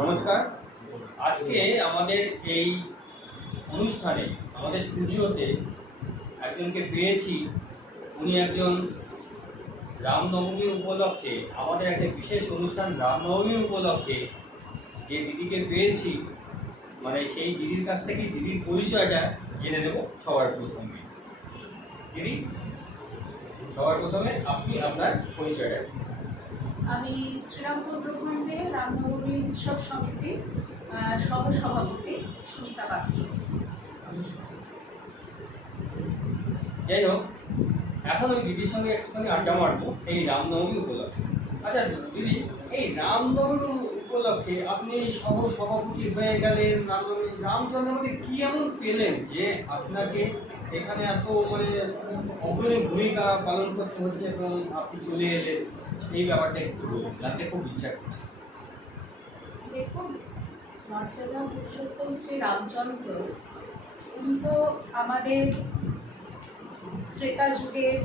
নমস্কার। আজকে আমাদের এই অনুষ্ঠানে আমাদের স্টুডিওতে একজনকে পেয়েছি। উনি একজন রামনবমী উপলক্ষে আমাদের একটা বিশেষ অনুষ্ঠান রামনবমী উপলক্ষে যে দিদিকে পেয়েছি, মানে সেই দিদির কাছ থেকে দিদির পরিচয়টা জেনে নেব। সবার প্রথমে দিদি, সবার প্রথমে আপনি আপনার পরিচয়টা। আমি শ্রীরামপুর প্রখণ্ডে রামনবমী উৎসব সমিতির সহসভাপতি সুমিতা পাত্র। যাই হোক, এখন ওই দিদির সঙ্গে একটুখানি আড্ডা মারবো এই রামনবমী উপলক্ষে। আচ্ছা দিদি, এই রামনবমী উপলক্ষে আপনি সহ সভাপতি হয়ে গেলেন, রামনবমী রামচন্দ্রের মধ্যে কি এমন পেলেন যে আপনাকে এখানে এত মানে অগ্রণী ভূমিকা পালন করতে হচ্ছে এবং আপনি চলে এলেন, এই ব্যাপারটা একটু জানতে খুব ইচ্ছা করছে। দেখুন, মর্যাদা পুরুষোত্তম শ্রী রামচন্দ্র উনি তো আমাদের ত্রেতা যুগের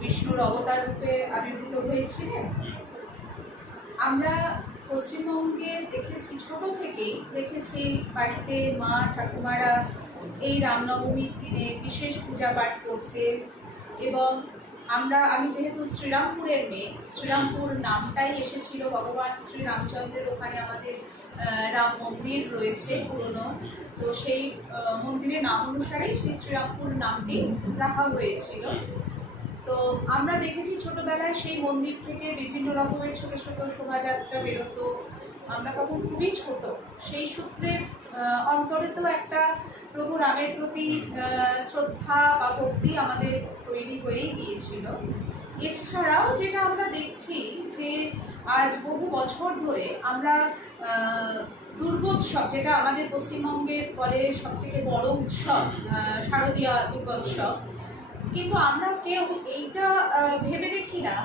বিষ্ণুর অবতার রূপে আবির্ভূত হয়েছিলেন। আমরা পশ্চিমবঙ্গে দেখেছি, ছোট থেকেই দেখেছি বাড়িতে মা ঠাকুমারা এই রামনবমীর দিনে বিশেষ পূজা পাঠ করতে। এবং আমি যেহেতু শ্রীরামপুরের মেয়ে, শ্রীরামপুর নামটাই এসেছিল ভগবান শ্রী রামচন্দ্রের ওখানে আমাদের রাম মন্দির রয়েছে পুরনো, তো সেই মন্দিরের নাম অনুসারেই সেই শ্রীরামপুর নামটি রাখা হয়েছিল। তো আমরা দেখেছি ছোটবেলায় সেই মন্দির থেকে বিভিন্ন রকমের ছোট ছোট শোভাযাত্রা বেরোতো। আমরা তখন খুবই ছোট, সেই সূত্রে অন্তরে তো একটা প্রভু রামের প্রতি শ্রদ্ধা বা ভক্তি আমাদের তৈরি হয়েই গিয়েছিল। এছাড়াও যেটা আমরা দেখছি যে আজ বহু বছর ধরে আমরা দুর্গোৎসব, যেটা আমাদের পশ্চিমবঙ্গের বলে সব থেকে বড় উৎসব শারদীয়া দুর্গোৎসব, কিন্তু আমরা কেউ এইটা ভেবে দেখি না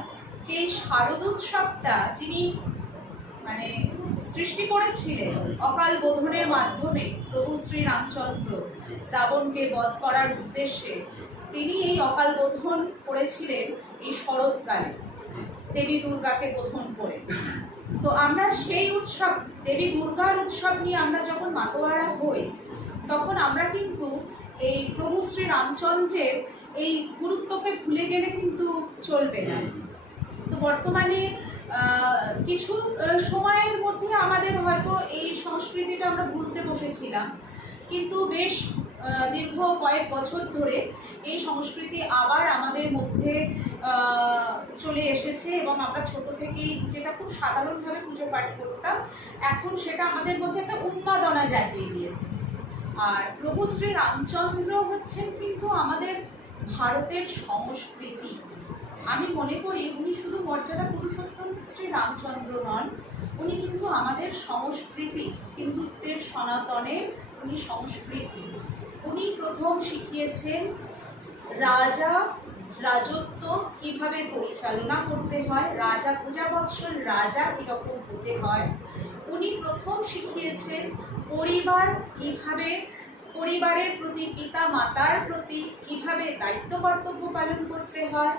যে শারদোৎসবটা যিনি মানে সৃষ্টি করেছিলেন অকাল বোধনের মাধ্যমে, প্রভু শ্রী রামচন্দ্র রাবণকে বধ করার উদ্দেশ্যে তিনি এই অকাল বোধন করেছিলেন এই শরৎকালে দেবী দুর্গাকে বোধন করে। তো আমরা সেই উৎসব, দেবী দুর্গার উৎসব নিয়ে আমরা যখন মাতোয়ারা হই, তখন আমরা কিন্তু এই প্রভু শ্রী রামচন্দ্রের এই গুরুত্বকে ভুলে গেলে কিন্তু চলবে না। তো বর্তমানে কিছু সময়ের মধ্যে আমাদের হয়তো এই সংস্কৃতিটা আমরা ভুলতে বসেছিলাম, কিন্তু বেশ দীর্ঘ কয়েক বছর ধরে এই সংস্কৃতি আবার আমাদের মধ্যে চলে এসেছে এবং আমরা ছোট থেকেই যেটা খুব সাধারণভাবে পুজো পাঠ করতাম, এখন সেটা আমাদের মধ্যে একটা উন্মাদনা জাগিয়ে দিয়েছে। আর প্রভু শ্রী রামচন্দ্র হচ্ছেন কিন্তু আমাদের ভারতের সংস্কৃতি। আমি মনে করি উনি শুধু মর্যাদা পুরুষোত্তম শ্রী রামচন্দ্র নন, উনি কিন্তু আমাদের সংস্কৃতি, হিন্দুত্বের সনাতনের উনি সংস্কৃতি। উনি প্রথম শিখিয়েছেন রাজত্ব কিভাবে পরিচালনা করতে হয়, রাজা প্রজাবৎসল রাজা কীরকম হতে হয়। উনি প্রথম শিখিয়েছেন পরিবার কিভাবে, পরিবারের প্রতি, পিতা মাতার প্রতি কিভাবে দায়িত্ব কর্তব্য পালন করতে হয়।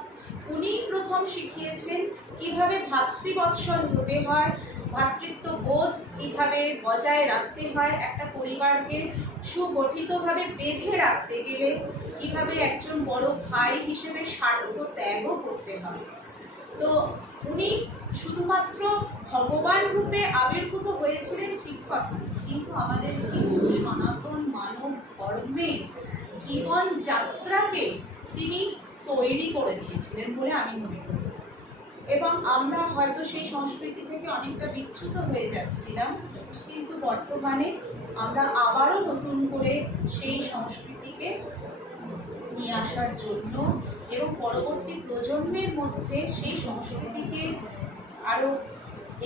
উনি প্রথম শিখিয়েছেন কিভাবে ভাতৃবৎসল হতে হয়, ভ্রাতৃত্ববোধ কিভাবে বজায় রাখতে হয়, একটা পরিবারকে সুগঠিতভাবে বেঁধে রাখতে গেলে কিভাবে একজন বড় ভাই হিসেবে স্বার্থ ত্যাগও করতে হয়। তো উনি শুধুমাত্র ভগবান রূপে আবির্ভূত হয়েছিলেন ঠিক কথা, কিন্তু আমাদের হিন্দু সনাতন মানব ধর্মের জীবনযাত্রাকে তিনি তৈরি করে দিয়েছিলেন বলে আমি মনে করি। এবং আমরা হয়তো সেই সংস্কৃতি থেকে অনেকটা বিচ্যুত হয়ে যাচ্ছিলাম, কিন্তু বর্তমানে আমরা আবারও নতুন করে সেই সংস্কৃতিকে নিয়ে আসার জন্য এবং পরবর্তী প্রজন্মের মধ্যে সেই সংস্কৃতিকে আরও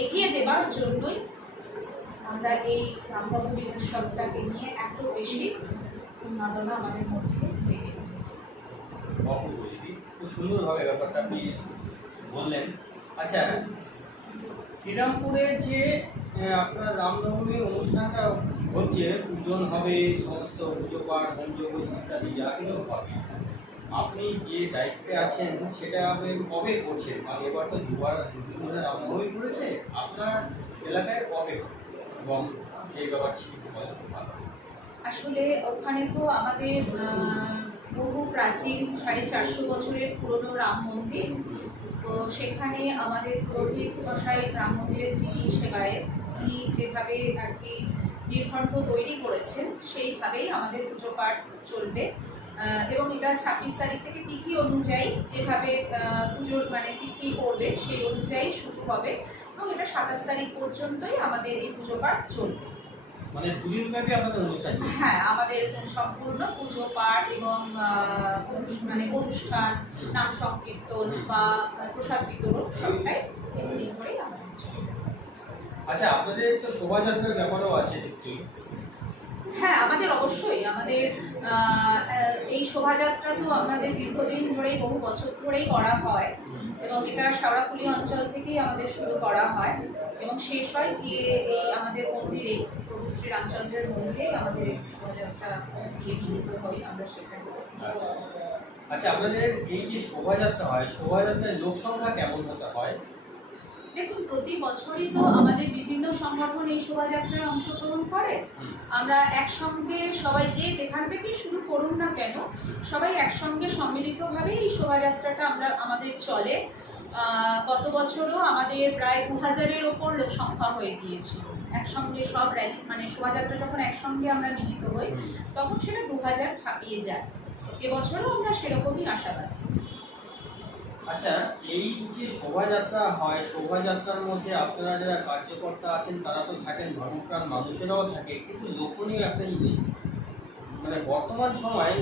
এগিয়ে দেওয়ার জন্যই আমরা এই রামনবমী উৎসবটাকে নিয়ে এত বেশি উন্মাদনা আমাদের মধ্যে জেগে উঠেছে। খুব সুন্দরভাবে ব্যাপারটা আপনি বললেন। আচ্ছা, শ্রীরামপুরে যে আপনার রামনবমী অনুষ্ঠানটা হচ্ছে, পূজন হবে, সমস্ত পুজো পাঠ হোমযজ্ঞ ইত্যাদি যা কিছু হবে, আপনি যে দায়িত্বে আছেন সেটা আপনি কবে করছেন? কারণ এবার তো দুদিন ধরে রামনবমী করেছে, আপনার এলাকায় কবে? এবং সেই ব্যাপারটি একটু বলা খুব ভালো। আসলে ওখানে তো আমাদের বহু প্রাচীন 450 বছরের পুরনো রাম মন্দির। তো সেখানে আমাদের পুরোহিত মশাই রাম মন্দিরের যিনি সেবায়েত, উনি যেভাবে আর কি নির্ঘণ্ট তৈরি করেছেন সেইভাবেই আমাদের পুজো পাঠ চলবে। এবং এটা 26 তারিখ থেকে তিথি অনুযায়ী যেভাবে পুজোর মানে তিথি পড়বে সেই অনুযায়ী শুরু হবে এবং এটা 27 তারিখ পর্যন্তই আমাদের এই পুজো পাঠ চলবে। মানে দুদিন ব্যাপী আপনাদের অনুষ্ঠান চলবে? হ্যাঁ, আমাদের সম্পূর্ণ পুজো পাঠ এবং মানে অনুষ্ঠান, নাম সংকীর্তন বা প্রসাদ বিতরণ সবটাই এদিন করেই আমাদের চলবে। আচ্ছা, আপনাদের তো শোভাযাত্রার ব্যাপারও আছে নিশ্চয়ই? হ্যাঁ, আমাদের অবশ্যই আমাদের এই শোভাযাত্রা তো আমাদের দীর্ঘদিন ধরেই বহু বছর ধরেই করা হয় এবং এটা শেওড়াফুলি অঞ্চল থেকেই আমাদের শুরু করা হয় এবং শেষ হয় গিয়ে এই আমাদের মন্দিরে প্রভু শ্রী রামচন্দ্রের মন্দিরে আমাদের এই শোভাযাত্রা গিয়ে মিলিত হই আমরা সেখানে। আচ্ছা, আপনাদের এই যে শোভাযাত্রা হয়, শোভাযাত্রায় লোক সংখ্যা কেমন হতে হয়? দেখুন, প্রতি বছরই তো আমাদের বিভিন্ন সংগঠন এই শোভাযাত্রায় অংশগ্রহণ করে। আমরা একসঙ্গে সবাই যে যেখান থেকে শুরু করুন না কেন সবাই একসঙ্গে সম্মিলিতভাবে এই শোভাযাত্রাটা আমাদের চলে। গত বছরও আমাদের প্রায় 2000-এর ওপর লোক সংখ্যা হয়ে গিয়েছিল একসঙ্গে সব র্যালি মানে শোভাযাত্রা যখন একসঙ্গে আমরা মিলিত হই তখন সেটা 2000 ছাপিয়ে যায়। এবছরও আমরা সেরকমই আশাবাদী। আচ্ছা, এই যে শোভাযাত্রা হয়, শোভাযাত্রার মধ্যে আপনারা যারা কার্যকর্তা আছেন তারা তো থাকেন, ধর্মপ্রাণ মানুষেরাও থাকে, কিন্তু লক্ষণীয় একটা জিনিস মানে বর্তমান সময়ে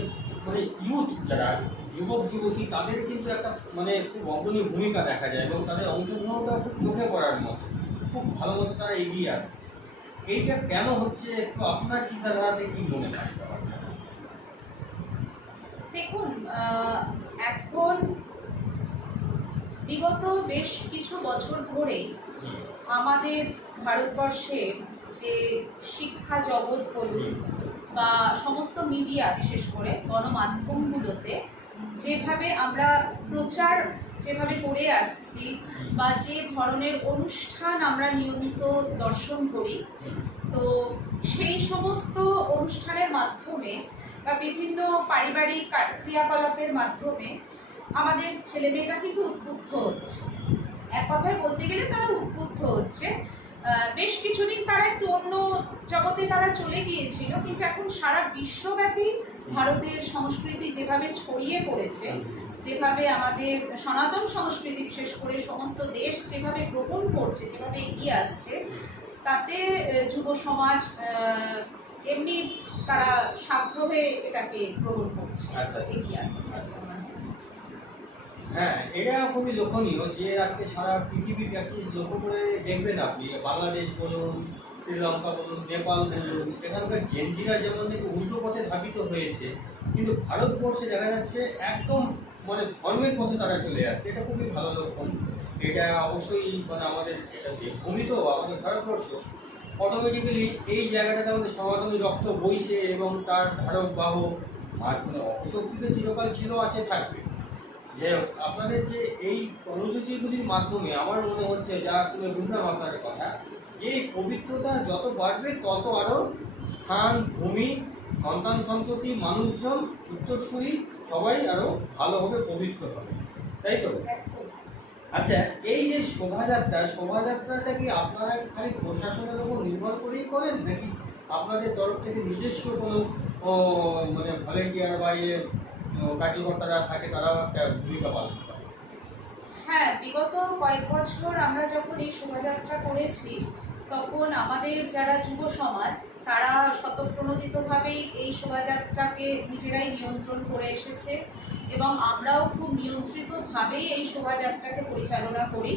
মানে ইউথ যারা যুবক যুবতী তাদের কিন্তু একটা মানে খুব অগ্রণী ভূমিকা দেখা যায় এবং তাদের অংশগ্রহণটা খুব চোখে পড়ার মতো, খুব ভালো মতো তারা এগিয়ে আসছে। এইটা কেন হচ্ছে একটু আপনার চিন্তাধারাতে কি মনে হয়? দেখুন, এখন বিগত বেশ কিছু বছর ধরেই আমাদের ভারতবর্ষের যে শিক্ষা জগৎ বলুন বা সমস্ত মিডিয়া, বিশেষ করে গণমাধ্যমগুলোতে যেভাবে আমরা প্রচার যেভাবে করে আসছি বা যে ধরনের অনুষ্ঠান আমরা নিয়মিত দর্শন করি, তো সেই সমস্ত অনুষ্ঠানের মাধ্যমে বা বিভিন্ন পারিবারিক ক্রিয়াকলাপের মাধ্যমে আমাদের ছেলেমেয়েরা কিন্তু উদ্বুদ্ধ হচ্ছে। এক কথায় বলতে গেলে তারা উদ্বুদ্ধ হচ্ছে। বেশ কিছুদিন তারা একটু অন্য জগতে তারা চলে গিয়েছিল, কিন্তু এখন সারা বিশ্বব্যাপী ভারতের সংস্কৃতি যেভাবে ছড়িয়ে পড়েছে, যেভাবে আমাদের সনাতন সংস্কৃতি বিশেষ করে সমস্ত দেশ যেভাবে গ্রহণ করছে, যেভাবে এগিয়ে আসছে, তাতে যুব সমাজ এমনি তারা সাগ্রহে এটাকে গ্রহণ করছে, এগিয়ে আসছে। হ্যাঁ, এটা খুবই লক্ষণীয় যে আজকে সারা পৃথিবীকে আপনি লক্ষ্য করে দেখবেন, আপনি বাংলাদেশ বলুন, শ্রীলঙ্কা বলুন, নেপাল বলুন, এখানকার জেনজিরা যেমন থেকে উল্টো পথে ধাবিত হয়েছে, কিন্তু ভারতবর্ষে দেখা যাচ্ছে একদম মানে ধর্মের পথে তারা চলে আসছে। এটা খুবই ভালো লক্ষণ। এটা অবশ্যই মানে আমাদের এটা ভূমি তো আমাদের ভারতবর্ষ, অটোমেটিক্যালি এই জায়গাটাতে আমাদের সনাতনী রক্ত বইছে এবং তার ধারক বাহক আর মানে অপশক্তি তো চিরকাল ছিল, আছে, থাকবে। যে আপনাদের যে এই কর্মসূচিগুলির মাধ্যমে আমার মনে হচ্ছে, যা শুনে বুঝলাম আপনার কথা, যে পবিত্রতা যত বাড়বে তত আরও স্থান, ভূমি, সন্তান সন্ততি, মানুষজন, উত্তরসূরি সবাই আরও ভালোভাবে পবিত্র হবে, তাই তো? আচ্ছা, এই যে শোভাযাত্রাটা কি আপনারা খালি প্রশাসনের উপর নির্ভর করেই করেন, নাকি আপনাদের তরফ থেকে নিজস্ব কোনো মানে ভলেন্টিয়ার বা কার্যকর্তারা থাকে, তারাও একটা ভূমিকা পালন করে? হ্যাঁ, বিগত কয়েক বছর আমরা যখন এই শোভাযাত্রা করেছি তখন আমাদের যারা যুব সমাজ তারা স্বতঃপ্রণোদিতভাবেই এই শোভাযাত্রাকে নিজেরাই নিয়ন্ত্রণ করে এসেছে এবং আমরাও খুব নিয়ন্ত্রিতভাবেই এই শোভাযাত্রাকে পরিচালনা করি।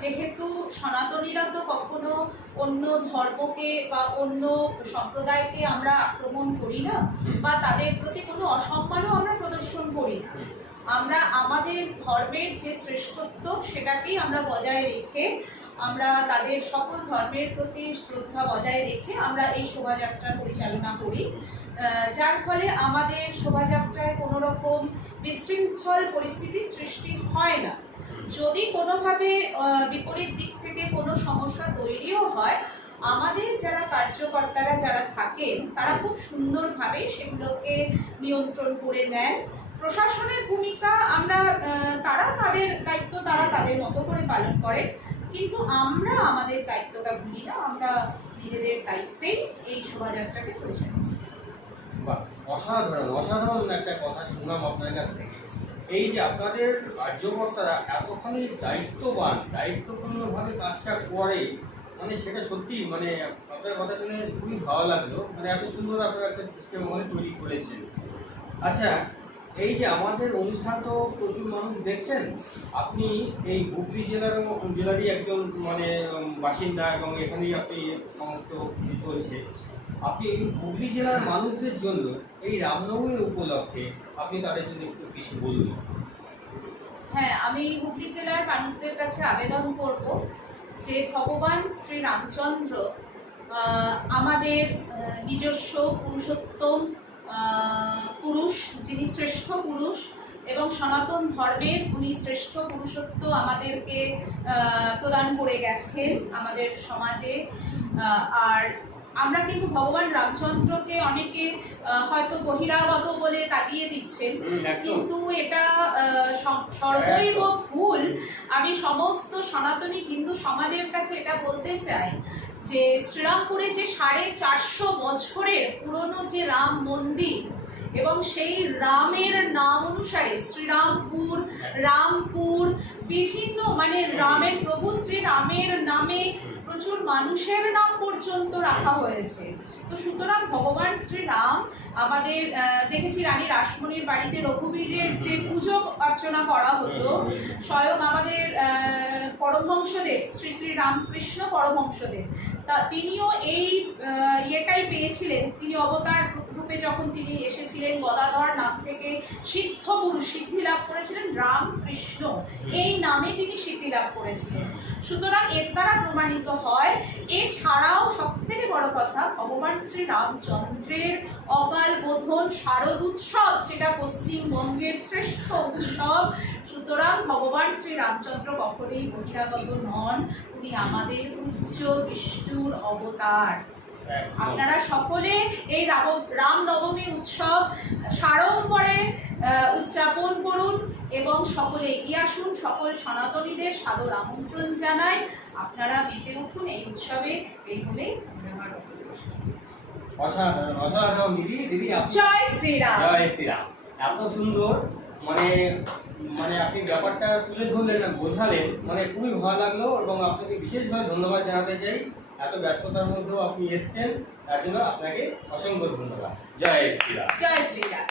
যেহেতু সনাতনীরা তো কখনো অন্য ধর্মকে বা অন্য সম্প্রদায়কে আমরা আক্রমণ করি না বা তাদের প্রতি কোনো অসম্মানও আমরা প্রদর্শন করি না। আমরা আমাদের ধর্মের যে শ্রেষ্ঠত্ব সেটাকেই আমরা বজায় রেখে, আমরা তাদের সকল ধর্মের প্রতি শ্রদ্ধা বজায় রেখে আমরা এই শোভাযাত্রা পরিচালনা করি, যার ফলে আমাদের শোভাযাত্রায় কোনো রকম বিশৃঙ্খল পরিস্থিতি সৃষ্টি হয় না। যদি কোনোভাবে বিপরীত দিক থেকে কোনো সমস্যা তৈরিও হয়, আমাদের যারা কার্যকর্তারা যারা থাকেন তারা খুব সুন্দরভাবে সেগুলোকে নিয়ন্ত্রণ করে নেন। প্রশাসনের ভূমিকা আমরা তারা তাদের দায়িত্ব তারা তাদের মতো করে পালন করে, কিন্তু আমরা আমাদের দায়িত্বটা ভুলি না, আমরা নিজেদের দায়িত্বেই এই শোভাযাত্রাকে পরিচালনা করি। বাহ, অসাধারণ অসাধারণ একটা কথা শুনলাম আপনার কাছ থেকে। এই যে আপনাদের কার্যকর্তারা এতখানি দায়িত্বপূর্ণভাবে কাজটা করে, মানে সেটা সত্যি মানে আপনার কথা শুনে খুবই ভালো লাগলো। মানে এত সুন্দর আপনারা একটা সিস্টেম আমাদের তৈরি করেছেন। আচ্ছা, এই যে আমাদের অনুষ্ঠান তো প্রচুর মানুষ দেখছেন, আপনি এই হুগলি জেলারই একজন মানে বাসিন্দা এবং এখানেই আপনি সমস্ত কিছু চলছে। আপনি হুগলি জেলার মানুষদের জন্য এই রামনবমী উপলক্ষে আপনি তাদের জন্য একটু কিছু বলুন। হ্যাঁ, আমি হুগলি জেলার মানুষদের কাছে আবেদন করব যে ভগবান শ্রী রামচন্দ্র আমাদের নিজস্ব পুরুষোত্তম পুরুষ, যিনি শ্রেষ্ঠ পুরুষ এবং সনাতন ধর্মের উনি শ্রেষ্ঠ পুরুষত্ব আমাদেরকে প্রদান করে গেছেন আমাদের সমাজে। আর আমরা কিন্তু ভগবান রামচন্দ্রকে অনেকে হয়তো বহিরাগত বলে তাকিয়ে দিচ্ছেন, কিন্তু এটা সর্বৈব ভুল। আমি সমস্ত সনাতনী হিন্দু সমাজের কাছে এটা বলতে চাই যে শ্রীরামপুরে যে 450 বছরের পুরনো যে রাম মন্দির এবং সেই রামের নাম অনুসারে শ্রীরামপুর, রামপুর, বিভিন্ন মানে রামের প্রভু শ্রী রামের নামে প্রচুর মানুষের নাম পর্যন্ত রাখা হয়েছে। তো সুতরাং ভগবান শ্রীরাম আমাদের দেখেছি রানী রাসমণির বাড়িতে রঘুবীরের যে পুজো অর্চনা করা হতো, স্বয়ং আমাদের পরমহংসদেব শ্রী শ্রী রামকৃষ্ণ পরমহংসদেব তিনিও এই ইয়েটাই পেয়েছিলেন। তিনি অবতার রূপে যখন তিনি এসেছিলেন গদাধর নাম থেকে সিদ্ধ পুরুষ সিদ্ধি লাভ করেছিলেন, রামকৃষ্ণ এই নামে তিনি সিদ্ধি লাভ করেছিলেন। সুতরাং এর দ্বারা প্রমাণিত হয়। এছাড়াও সব থেকে বড় কথা ভগবান শ্রী রামচন্দ্রের অকাল বোধন শারদ উৎসব, যেটা পশ্চিমবঙ্গের শ্রেষ্ঠ উৎসব। সুতরাং ভগবান শ্রী রামচন্দ্র কখনোই বহিরাগত নন, উনি আমাদের পূজ্য বিষ্ণুর অবতার। আপনারা সকলে এই রামনবমী উৎসব সাড়ম্বরে উদযাপন করুন এবং সকলে এগিয়ে আসুন। সকল সনাতনীদের সাদর আমন্ত্রণ জানাই, আপনারা মেতে উঠুন এই উৎসবে। এই বলে অসাধারণ অসাধারণ দিদি জয় শ্রীরাম। জয় শ্রীরাম। এত সুন্দর মানে মানে আপনি ব্যাপারটা তুলে ধরলেন, বোঝালেন, মানে খুবই ভালো লাগলো এবং আপনাকে বিশেষভাবে ধন্যবাদ জানাতে চাই। এত ব্যস্ততার মধ্যেও আপনি এসছেন, তার জন্য আপনাকে অসংখ্য ধন্যবাদ। জয় শ্রীরাম। জয় শ্রীরাম।